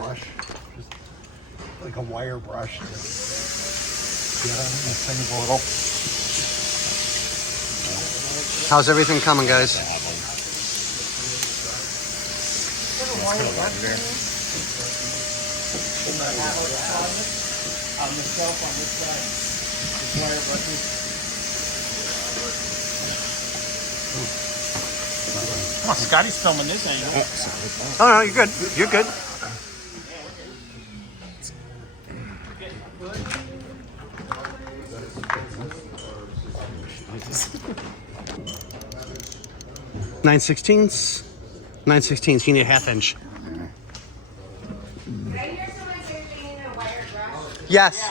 brush, just like a wire brush. To get on these things a little. How's everything coming, guys? On the shelf on this side, the wire brushes. Come on, Scotty's filming this angle. Oh no, you're good. You're good. Nine sixteenths. 9/16. You need a half inch. Yes.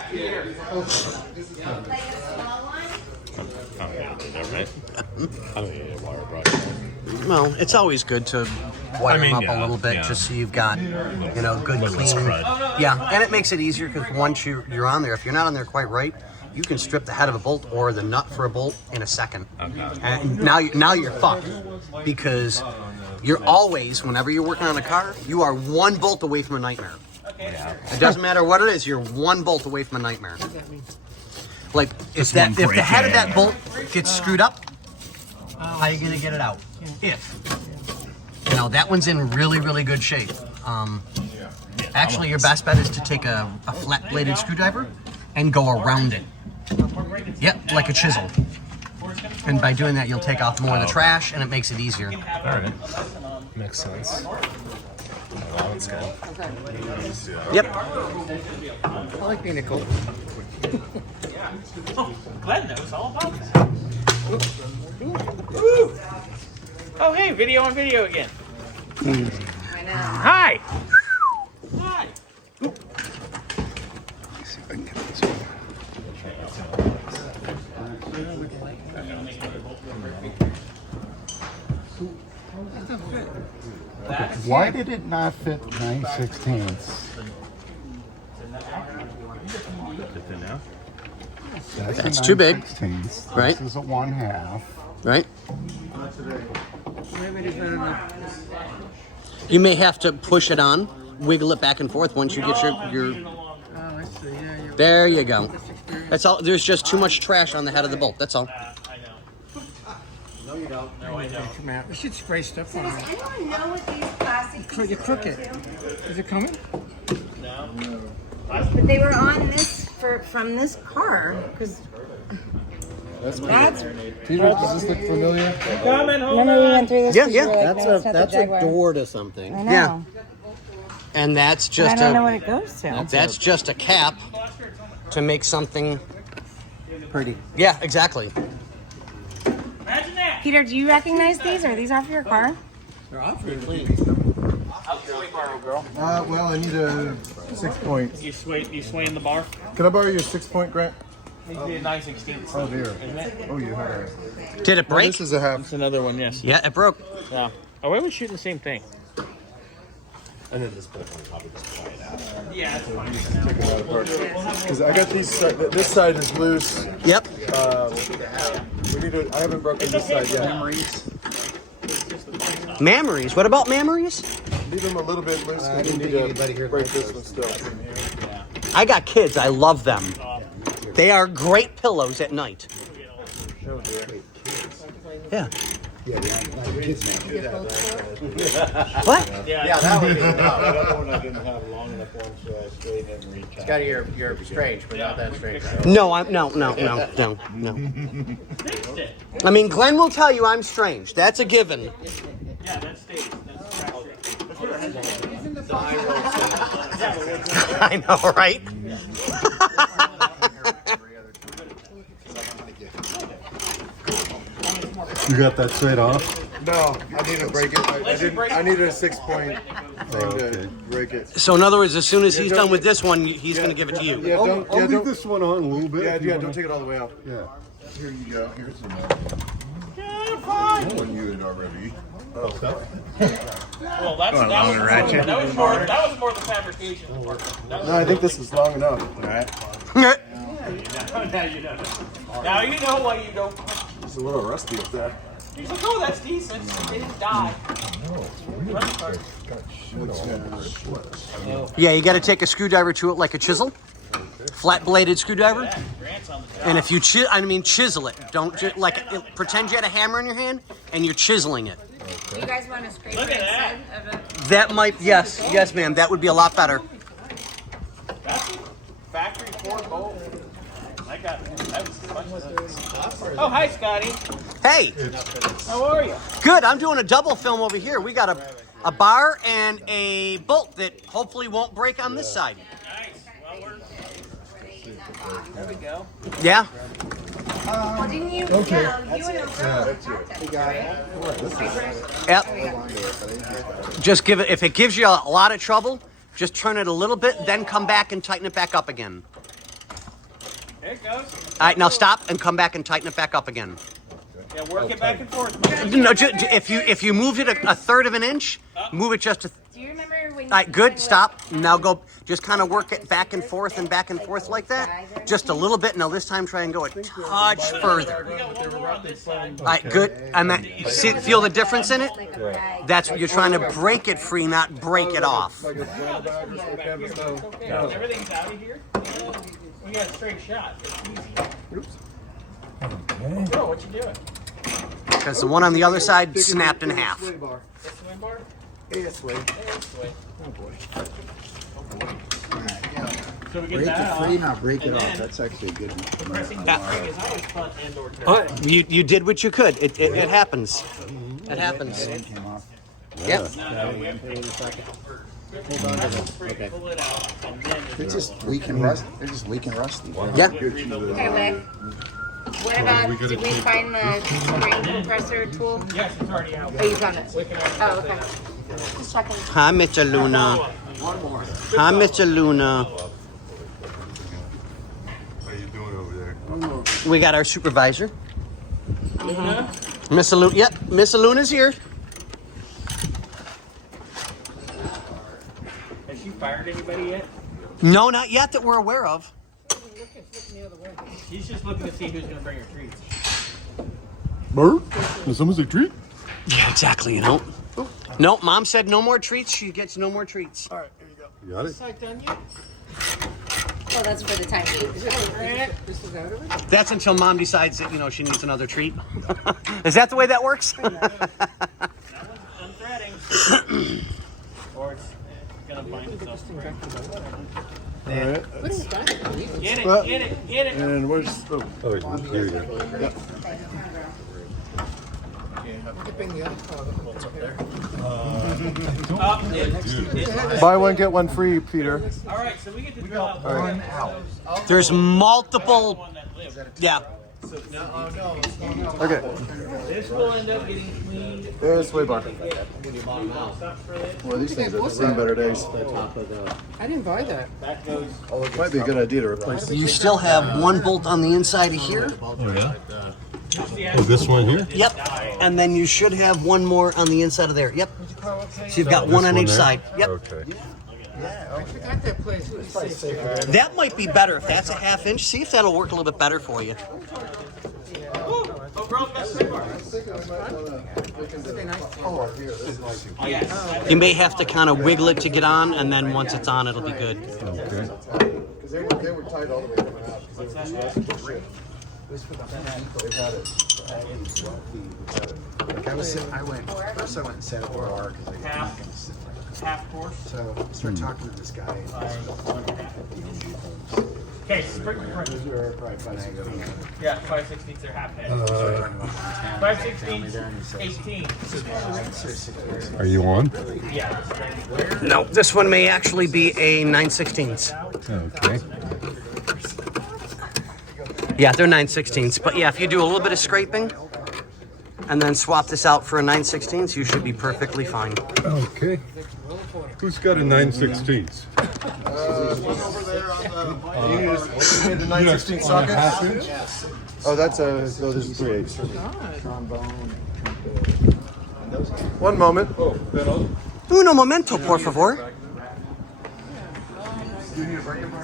Well, it's always good to wire them up a little bit, just so you've got, you know, good clean. Yeah, and it makes it easier because once you're on there, if you're not on there quite right, you can strip the head of a bolt or the nut for a bolt in a second. And now you're fucked because you're always, whenever you're working on a car, you are one bolt away from a nightmare. Yeah. It doesn't matter what it is, you're one bolt away from a nightmare. Like, if the head of that bolt gets screwed up, how are you going to get it out? If. You know, that one's in really, really good shape. Actually, your best bet is to take a flat-bladed screwdriver and go around it. Yep, like a chisel. And by doing that, you'll take off more of the trash, and it makes it easier. All right. Makes sense. That one's good. Yep. I like being a coat. Glenn knows all about that. Oh, hey, video on video again. Hi. Hi. See if I can get this one. Why did it not fit 9/16ths? That's too big. 9/16ths. Right. This is a 1/2. Right? You may have to push it on, wiggle it back and forth once you get your there you go. That's all. There's just too much trash on the head of the bolt. That's all. No, you don't. No, I don't. Come out. We should spray stuff So on does it. anyone know what these plastic pieces You cook it. Is it coming? No. But they were on this from this car because That's Peter, does this look familiar? Coming home. remember we went through this. Yeah, 'cause yeah. you were like, no, it's not the Jaguar. door to something. I know. Yeah. And that's I just don't know what it goes to. that's just a cap to make something pretty. Yeah, exactly. Imagine that. Peter, do you recognize these? Are these off your car? They're awfully clean. How's the swing bar, girl? Well, I need a 6 point. You swaying the bar? Can I borrow your 6 point, Grant? Needs to be a 9/16. Oh, dear. Isn't it? Oh, you have it. Did it break? This is a half. It's another one, yes. Yeah, it broke. Yeah. Oh, we were shooting the same thing. And then this bolt on top of this quiet out. Yeah, it's fine. Take it out apart. Because I got these. This side is loose. Yep. We need to. I haven't broken this side yet. Mammaries. What about mammaries? Leave them a little bit loose. I need to break this one still. I got kids. I love them. They are great pillows at night. Oh, dear. Yeah. Yeah, kids now. What? Yeah, that one. The other one I didn't have long enough one, so I stayed and reached out. Scotty, you're strange, but not that strange. No, no. I mean, Glenn will tell you I'm strange. That's a given. Yeah, that stays. I know, right? You got that straight off? No, I need to break it. I needed a 6 point thing to break it. So in other words, as soon as he's done with this one, he's going to give it to you. Yeah, don't. I'll Yeah, leave don't. this one on a little bit. Yeah, if you yeah. wanna- Don't take it all the way out. Yeah. Here you go. Here's another one you had already. Well, that was more the fabrication part. No, I think this is long enough. All right. Now you know. Now you know why you don't. It's a little rusty up there. He's like, oh, that's decent. They didn't die. Yeah, you got to take a screwdriver to it like a chisel, flat-bladed screwdriver. And if you chisel it. Don't pretend you had a hammer in your hand and you're chiseling it. Do you guys want to scrape it instead of a... That might, yes, ma'am. That would be a lot better. That's a factory Ford bolt. I got that was Oh, hi, Scotty. Hey, How are you? good. I'm doing a double film over here. We got a bar and a bolt that hopefully won't break on this side. Nice. Well, there we go. Yeah. Well, didn't you? Okay. Yeah, you and Yep. Just give it. If it gives you a lot of trouble, just turn it a little bit, then come back and tighten it back up again. There it goes. All right, now stop and come back and tighten it back up again. Yeah, work it back and forth. No, if you moved it a third of an inch, move it just a. Do you remember when? All right, good. Stop. Now go. Just kind of work it back and forth like that. Just a little bit. Now this time try and go a touch further. We got one more on this side. All right, good. And then feel the difference in it. That's what you're trying to break it free, not break it off. Everything's out of here. We got a straight shot. It's easy. Oops. Bro, what you doing? Because the one on the other side snapped in half. This swing bar? It's way. Oh boy. So we get Break that it off. free, not break it And off. then That's actually a good one. Pressing the spring is always fun and or terrible. You did what you could. It happens. It happens. Came off. Yep. Okay. Pull it out, and then They're just weak and rusty. They're just weak and rusty. Yeah. Okay, Wick. What about? Did we find the spring compressor tool? yes, it's already out. Oh, you found it. Oh, okay. Just checking. Hi, Mr. Luna. Hi, Mr. Luna. How you doing over there? We got our supervisor. Miss Luna. Yep, Miss Luna's here. Has she fired anybody yet? No, not yet that we're aware of. She's just looking to see who's going to bring her treats. Bird? Is someone say treat? Yeah, exactly. No, Mom said no more treats. She gets no more treats. All right, here you go. You got it? Well, that's for the time being. That's until Mom decides that she needs another treat. Is that the way that works? That one's unthreading. Or it's going to bind itself. All right. Get it. And where's the... Oh, here you go. Yep. Buy one, get one free, Peter. All right, so we get to drill out There's multiple. one that lives. Yeah. Okay. This will end up getting cleaned. There's sway bar. Well, these things have seen better days. I didn't buy that. That goes. Might be a good idea to replace You still have one bolt on the inside of here. Oh, yeah? Oh, this one here? Yep. And then you should have one more on the inside of there. Yep. So you've got one on each there? side. Yep. Okay. I forgot that place was safe. That might be better if that's a half inch. See if that'll work a little bit better for you. Oh, girls, best swing bar. You may have to kind of wiggle it to get on, and then once it's on, it'll be good. Okay. Because they were tight all the way coming out. I went and set up the bar because Half course. So I started talking to this guy. Okay, spring compressor. We're probably 5/16. Yeah, 5/16 they're half head. 5/16, 18. Are you on? Yeah. No, this one may actually be a 9/16. Okay. Yeah, they're 9/16. But yeah, if you do a little bit of scraping and then swap this out for a 9/16, you should be perfectly fine. Okay. Who's got a 9/16? You need the 9/16 socket? Oh, that's a... No, this is 3/8. One moment. Uno momento, por favor. Do you need a breaker bar?